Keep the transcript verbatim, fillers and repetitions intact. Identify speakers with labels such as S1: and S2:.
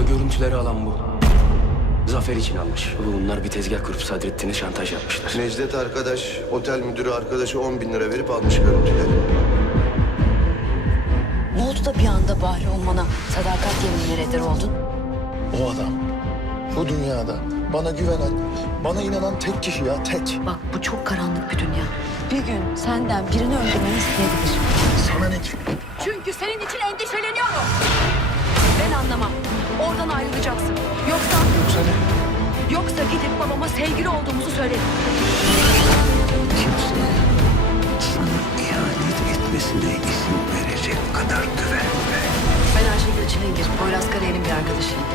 S1: görüntüleri alan bu. Zafer için almış. Bunlar bir tezgah kurup Sadrettin'e şantaj yapmışlar.
S2: Necdet arkadaş, otel müdürü arkadaşı on bin lira verip almış görüntüleri.
S3: Ne oldu da bir anda Bahri Umman'a sadakat yeminleri eder oldun?
S4: O adam bu dünyada bana güvenen, bana inanan tek kişi ya, tek.
S3: Bak bu çok karanlık bir dünya. Bir gün senden birini öldürmeni isteyebilir.
S4: Sana ne ki?
S3: Çünkü senin için endişeleniyorum. Ben anlamam. Oradan ayrılacaksın. Yoksa...
S4: Yoksa ne?
S3: Yoksa gidip babama sevgili olduğumuzu söylerim.
S5: Kimseye sana ihanet etmesine izin verecek kadar güvenme.
S3: Ben Ayşegül Çilingir, Poyraz Karayel'in bir arkadaşıyım.